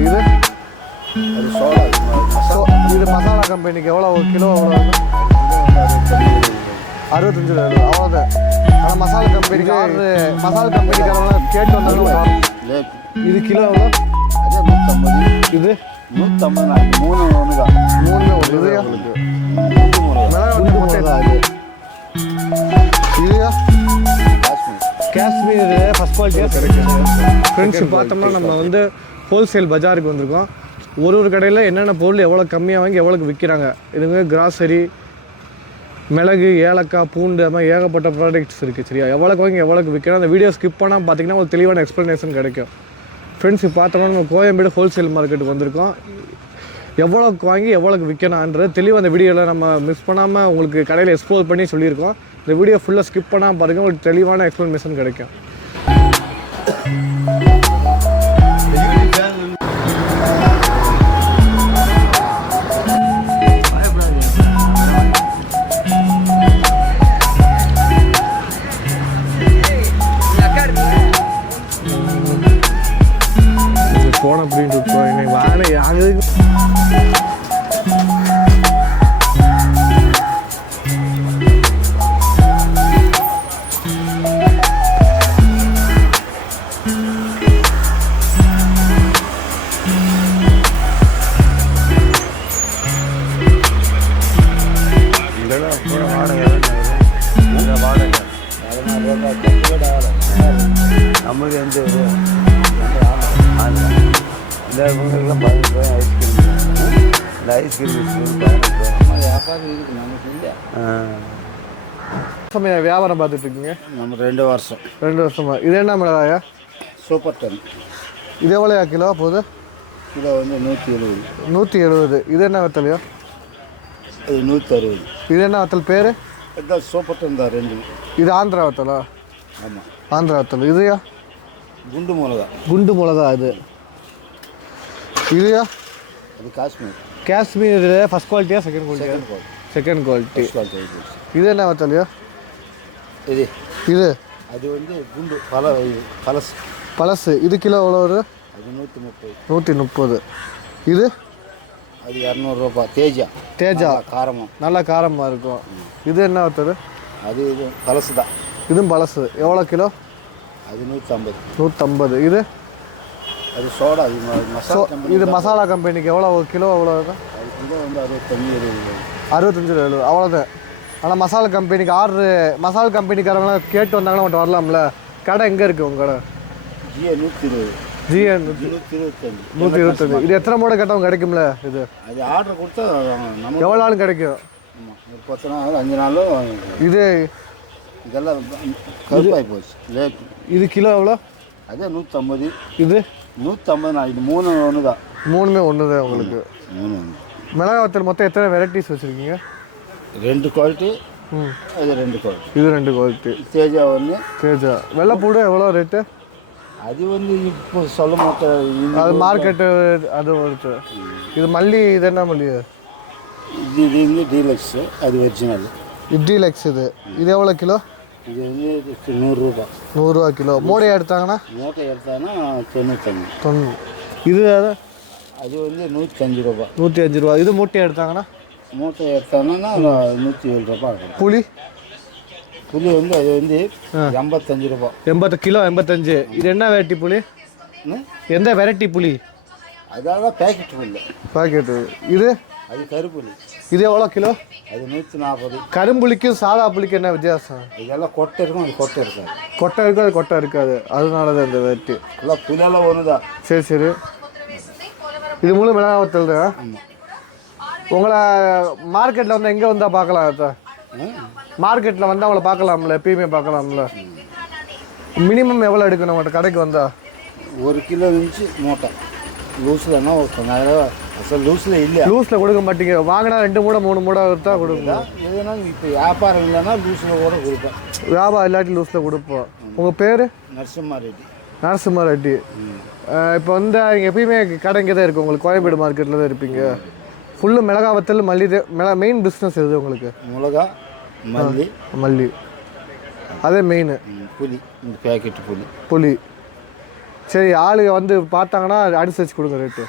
இது அது சோடா இது மசாலா கம்பெனிக்கு எவ்வளோ ஒரு கிலோ எவ்வளோ 65 ரூபா அவ்வளோதான். ஆனால் மசாலா கம்பெனிக்கு மசாலா கம்பெனிக்காரெல்லாம் கேட்டு வந்தாலும் இது கிலோ எவ்வளோ? அதே 150. இது 150 மூணு ஒன்று தான். மூணுமே ஒன்று இதுயா உங்களுக்கு மிளகாய் மொத்தம் இது இதுயா காஷ்மீர் ஃபஸ்ட் குவாலிட்டியாக கிடைக்கும். ஃப்ரெண்ட்ஸ் பார்த்தோம்னா நம்ம வந்து ஹோல்சேல் பஜாருக்கு வந்திருக்கோம். ஒரு கடையில் என்னென்ன பொருள் எவ்வளோ கம்மியாக வாங்கி எவ்வளோக்கு விற்கிறாங்க. இதுங்க கிராசரி, மிளகு, ஏலக்காய், பூண்டு, அது மாதிரி ஏகப்பட்ட ப்ராடக்ட்ஸ் இருக்குது. சரியா, எவ்வளோக்கு வாங்கி எவ்வளோக்கு விற்கிறோம். அந்த வீடியோ ஸ்கிப் பண்ணால் பார்த்தீங்கன்னா ஒரு தெளிவான எக்ஸ்ப்ளனேஷன் கிடைக்கும். ஃப்ரெண்ட்ஸ் பார்த்தோம்னா நம்ம கோயம்பேடு ஹோல்சேல் மார்க்கெட்டுக்கு வந்திருக்கோம். எவ்வளோக்கு வாங்கி எவ்வளோக்கு விற்கணுன்றது தெளிவாக அந்த வீடியோவில் நம்ம மிஸ் பண்ணாமல் உங்களுக்கு கடையில் எக்ஸ்ப்ளோர் பண்ணி சொல்லியிருக்கோம். இந்த வீடியோ ஃபுல்லாக ஸ்கிப் பண்ணாமல் பாருங்கள், ஒரு தெளிவான எக்ஸ்ப்ளனேஷன் கிடைக்கும். போன அப்படின்ட்டு வாங்க யாரு நம்மளுக்கு எந்த இந்த இவங்களுக்குலாம் 15 ரூபாய் ஐஸ்கிரீம். இந்த ஐஸ்கிரீம் 15 ரூபாய் வியாபாரம் இருக்குது நமக்கு இல்லை. சமயம் வியாபாரம் பார்த்துட்டு இருக்கீங்க? நம்ம 2 வருஷம் 2 வருஷமா. இது என்ன மிளகாயா? Super ton. இது எவ்வளோயா கிலோ போகுது? கிலோ வந்து 170. 170. இது என்ன வத்தலையோ? இது 160. இது என்ன வத்தல் பேர்? இதுதான் சூப்பர் டன் தான் 2. இது ஆந்திரா வத்தலா? ஆமாம், ஆந்திரா வத்தல். இதுயா குண்டு மிளகா. குண்டு மிளகா. இது இதுயா அது காஷ்மீர். காஷ்மீர் ஃபஸ்ட் குவாலிட்டியா செகண்ட் குவாலிட்டியா? Second quality. இது என்ன வத்தலையோ? இது இது அது வந்து குண்டு பழசு. பழசு. இது கிலோ எவ்வளோ வரும்? அது 130. 130. இது அது 200 ரூபா. தேஜா. தேஜா காரமாக நல்லா காரமாக இருக்கும். இது என்ன வத்தல்? அது இது பழசு தான். இதுவும் பழசு. எவ்வளோ கிலோ? அது 150. 150. இது அது சோடா. இது மசாலா கம்பெனி. இது மசாலா கம்பெனிக்கு எவ்வளோ ஒரு கிலோ எவ்வளோ இருக்கும்? அது கிலோ வந்து 65. 65 அவ்வளோதான். ஆனால் மசாலா கம்பெனிக்கு மசாலா கம்பெனிக்காரங்களாம் கேட்டு வந்தாங்கன்னா மட்டும் வரலாம்ல. கடை எங்கே இருக்குது உங்கள் கடை? ஜிஏ 120. ஜிஏ 125. 125. இது எத்தனை மூடை கேட்டவங்க கிடைக்கும்ல? இது அது ஆர்டர் கொடுத்தா நம்ம எவ்வளோ நாள் கிடைக்கும்? ஆமாம், ஒரு 10 நாள் 5 நாளும். இது இதெல்லாம் கருப்பாகி போச்சு லேட்டு. இது கிலோ எவ்வளோ? அதே 150. இது 150. இது 3 ஒன்று தான். மூணுமே ஒன்று தான் உங்களுக்கு. 3 ஒன்று. மிளகாய் வத்தல் மொத்தம் எத்தனை வெரைட்டிஸ் வச்சுருக்கீங்க? 2 குவாலிட்டி. அது 2 குவாலிட்டி. இது 2 குவாலிட்டி. தேஜா ஒன்று. தேஜா. வெள்ளைப்பூடு எவ்வளோ ரேட்டு? அது வந்து இப்போ சொல்ல மாட்டேன். அது மார்க்கெட்டு அது ஒருத்தர். இது மல்லி. இது என்ன மல்லி? இது வந்து டீலக்ஸு. அது ஒரிஜினல். இது டீலக்ஸ். இது எவ்வளோ கிலோ? இது வந்து 100 ரூபா. 100 ரூபா கிலோ. மூடையை எடுத்தாங்கன்னா? மூட்டை எடுத்தாங்கன்னா 95. 90. இது அது வந்து 105 ரூபா. 105 ரூபா. இது மூட்டையை எடுத்தாங்கன்னா? மூட்டை எடுத்தாங்கன்னா 107 ரூபா இருக்கும். புளி? புளி வந்து அது வந்து 85 ரூபா. 80 கிலோ 85. இது என்ன வெரைட்டி புளி? எந்த வெரைட்டி புளி? அதாவது பேக்கெட் புளி. பாக்கெட்டு. இது அது கருப்புளி. இது எவ்வளோ கிலோ? அது 140. கரும்புளிக்கும் சாதா புளிக்கும் என்ன வித்தியாசம்? இதெல்லாம் கொட்டை இருக்கும், அது கொட்டை இருக்காது. கொட்டை இருக்கும், அது கொட்டை இருக்காது. அதனால தான் இந்த வெரைட்டி. எல்லாம் புளியெல்லாம் ஒன்று தான். சரி. இது முழு மிளகாய் வத்தல் தான். உங்களை மார்க்கெட்டில் வந்து எங்கே வந்தால் பார்க்கலாம்? சார் மார்க்கெட்டில் வந்தால் அவங்கள பார்க்கலாம்ல, எப்பயுமே பார்க்கலாம்ல. மினிமம் எவ்வளோ எடுக்கணும் உங்கள்கிட்ட கடைக்கு வந்தால்? 1 கிலோ இருந்துச்சு மூட்டை. லூஸ்லன்னா ஒரு 1000 அசல் லூஸில் இல்லை. லூஸில் கொடுக்க மாட்டீங்க. வாங்கினா 2 மூடை 3 மூடை தான் கொடுங்க. எதுனா இப்போ வியாபாரம் இல்லைன்னா லூஸில் கூட கொடுப்பேன். வியாபாரம் இல்லாட்டி லூஸில் கொடுப்போம். உங்கள் பேர்? நரசிம்மா ரெட்டி. நரசிம்மா ரெட்டி. இப்போ வந்து நீங்கள் எப்பயுமே கடை இங்கே தான் இருக்குது. உங்களுக்கு கோயம்பேடு மார்க்கெட்டில் தான் இருப்பீங்க. ஃபுல்லு மிளகாய் வத்தல் மல்லி. மெயின் பிஸ்னஸ் எது உங்களுக்கு? மிளகா, மல்லி. அதே மெயின். புளி. இந்த பேக்கெட்டு புளி. சரி ஆளுங்க வந்து பார்த்தாங்கன்னா அனுசரிச்சு கொடுங்க ரேட்டு.